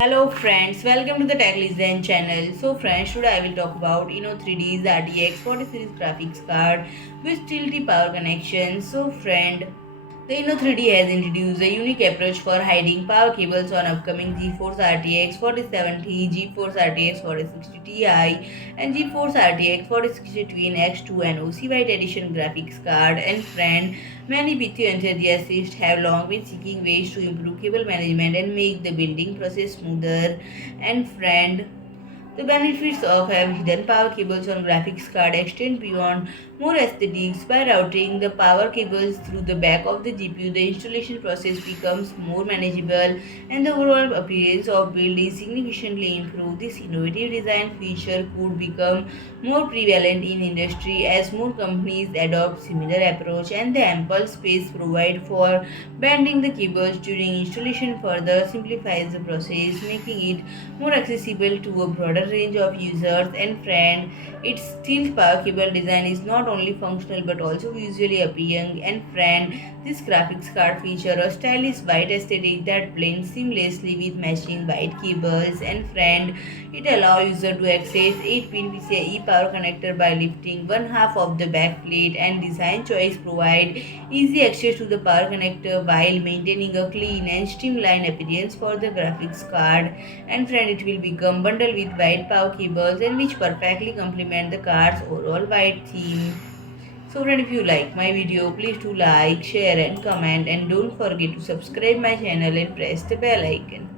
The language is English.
Hello friends, welcome to the Tech Listen channel. So friends, today I will talk about Inno3D's RTX 40 series graphics card with Stealthy power connection. So friend, the Inno3D has introduced a unique approach for hiding power cables on upcoming GeForce RTX 4070, GeForce RTX 4060 Ti, and GeForce RTX 4060 Twin X2 and OC White Edition graphics card. And friend, many PC enthusiasts have long been seeking ways to improve cable management and make the building process smoother. And friend, the benefits of having hidden power cables on graphics card extend beyond more aesthetics. By routing the power cables through the back of the GPU, the installation process becomes more manageable and the overall appearance of build is significantly improved. This innovative design feature could become more prevalent in industry as more companies adopt similar approach, and the ample space provided for bending the cables during installation further simplifies the process, making it more accessible to a broader range of users. And friend, its steel power cable design is not only functional but also visually appealing. And friend, this graphics card feature a stylish white aesthetic that blends seamlessly with matching white cables. And friend, it allows user to access 8-pin PCIe power connector by lifting one half of the back plate, and design choice provide easy access to the power connector while maintaining a clean and streamlined appearance for the graphics card. And friend, it will become bundled with white power cables and which perfectly complement the car's overall white theme. So friend, if you like my video, please do like, share and comment, and don't forget to subscribe my channel and press the bell icon.